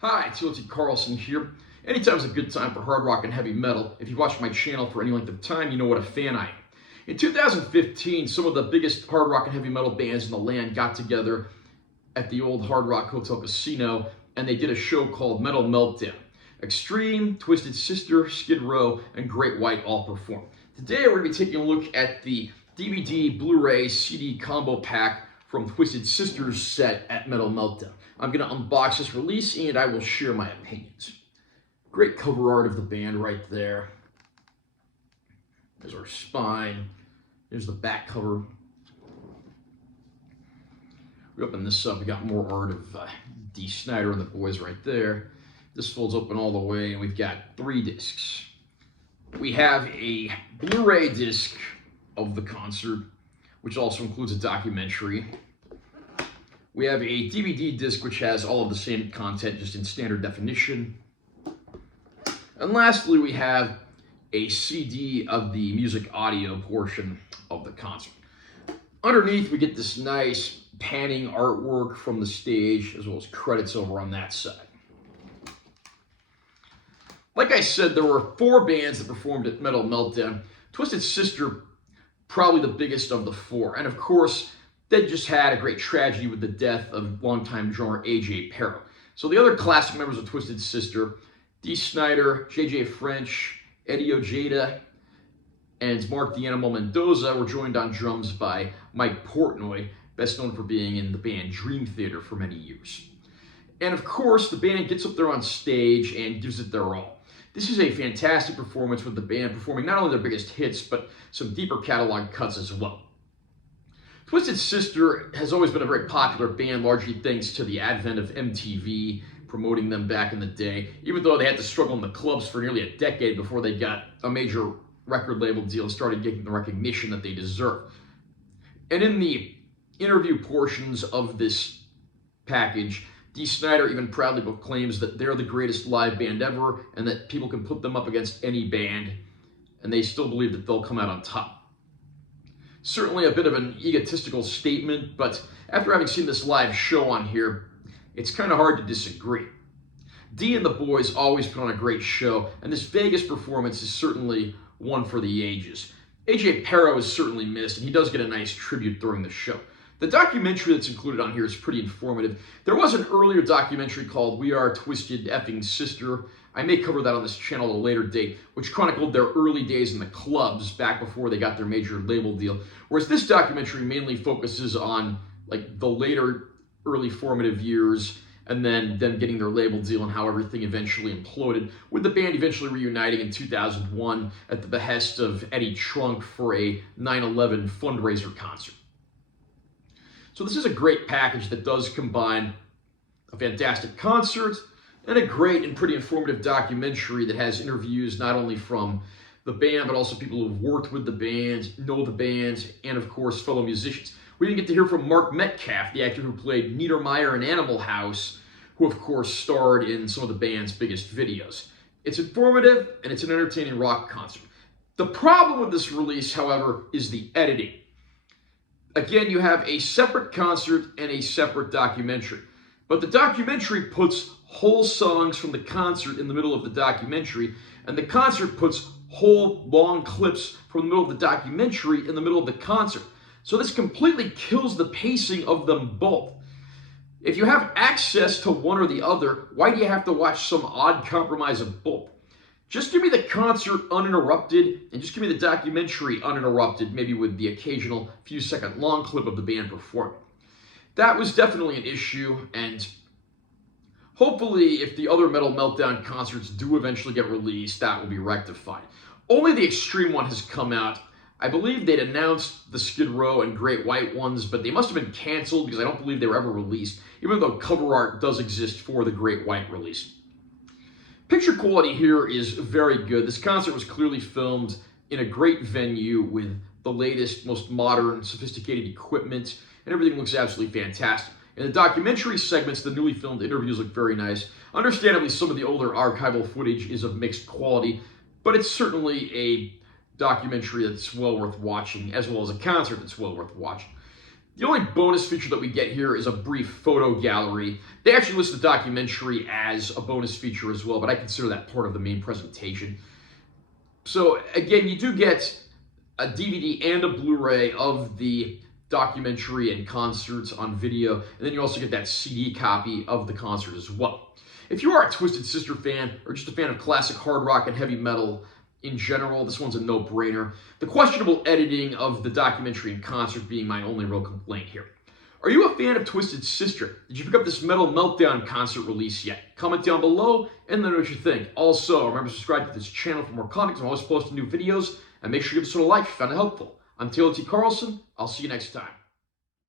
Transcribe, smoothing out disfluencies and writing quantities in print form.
Hi, T.L.T. Carlson here. Anytime's a good time for hard rock and heavy metal. If you watch my channel for any length of time, you know what a fan I am. In 2015, some of the biggest hard rock and heavy metal bands in the land got together at the old Hard Rock Hotel Casino, and they did a show called Metal Meltdown. Extreme, Twisted Sister, Skid Row, and Great White all performed. Today we're going to be taking a look at the DVD, Blu-ray, CD combo pack from Twisted Sister's set at Metal Meltdown. I'm going to unbox this release and I will share my opinions. Great cover art of the band right there. There's our spine. There's the back cover. We open this up, we got more art of Dee Snider and the boys right there. This folds open all the way and we've got 3 discs. We have a Blu-ray disc of the concert, which also includes a documentary. We have a DVD disc which has all of the same content, just in standard definition. And lastly, we have a CD of the music audio portion of the concert. Underneath, we get this nice panning artwork from the stage, as well as credits over on that side. Like I said, there were 4 bands that performed at Metal Meltdown. Twisted Sister, probably the biggest of the 4. And of course, they just had a great tragedy with the death of longtime drummer A.J. Pero. So the other classic members of Twisted Sister, Dee Snider, J.J. French, Eddie Ojeda, and Mark the Animal Mendoza were joined on drums by Mike Portnoy, best known for being in the band Dream Theater for many years. And of course, the band gets up there on stage and gives it their all. This is a fantastic performance with the band performing not only their biggest hits, but some deeper catalog cuts as well. Twisted Sister has always been a very popular band, largely thanks to the advent of MTV promoting them back in the day, even though they had to struggle in the clubs for nearly a decade before they got a major record label deal and started getting the recognition that they deserve. And in the interview portions of this package, Dee Snider even proudly proclaims that they're the greatest live band ever and that people can put them up against any band and they still believe that they'll come out on top. Certainly a bit of an egotistical statement, but after having seen this live show on here, it's kind of hard to disagree. Dee and the boys always put on a great show, and this Vegas performance is certainly one for the ages. A.J. Pero is certainly missed, and he does get a nice tribute during the show. The documentary that's included on here is pretty informative. There was an earlier documentary called We Are Twisted Effing Sister. I may cover that on this channel at a later date, which chronicled their early days in the clubs back before they got their major label deal. Whereas this documentary mainly focuses on like the later early formative years and then them getting their label deal and how everything eventually imploded, with the band eventually reuniting in 2001 at the behest of Eddie Trunk for a 9/11 fundraiser concert. So this is a great package that does combine a fantastic concert and a great and pretty informative documentary that has interviews not only from the band, but also people who've worked with the band, know the band, and of course, fellow musicians. We didn't get to hear from Mark Metcalf, the actor who played Niedermeyer in Animal House, who of course starred in some of the band's biggest videos. It's informative and it's an entertaining rock concert. The problem with this release, however, is the editing. Again, you have a separate concert and a separate documentary. But the documentary puts whole songs from the concert in the middle of the documentary, and the concert puts whole long clips from the middle of the documentary in the middle of the concert. So this completely kills the pacing of them both. If you have access to one or the other, why do you have to watch some odd compromise of both? Just give me the concert uninterrupted, and just give me the documentary uninterrupted, maybe with the occasional few second long clip of the band performing. That was definitely an issue, and hopefully if the other Metal Meltdown concerts do eventually get released, that will be rectified. Only the Extreme one has come out. I believe they'd announced the Skid Row and Great White ones, but they must have been canceled because I don't believe they were ever released, even though cover art does exist for the Great White release. Picture quality here is very good. This concert was clearly filmed in a great venue with the latest, most modern, sophisticated equipment, and everything looks absolutely fantastic. In the documentary segments, the newly filmed interviews look very nice. Understandably, some of the older archival footage is of mixed quality, but it's certainly a documentary that's well worth watching, as well as a concert that's well worth watching. The only bonus feature that we get here is a brief photo gallery. They actually list the documentary as a bonus feature as well, but I consider that part of the main presentation. So again, you do get a DVD and a Blu-ray of the documentary and concerts on video, and then you also get that CD copy of the concert as well. If you are a Twisted Sister fan, or just a fan of classic hard rock and heavy metal in general, this one's a no-brainer. The questionable editing of the documentary and concert being my only real complaint here. Are you a fan of Twisted Sister? Did you pick up this Metal Meltdown concert release yet? Comment down below and let me know what you think. Also, remember to subscribe to this channel for more content. I'm always posting new videos, and make sure you give this one a like if you found it helpful. I'm Taylor T. Carlson. I'll see you next time.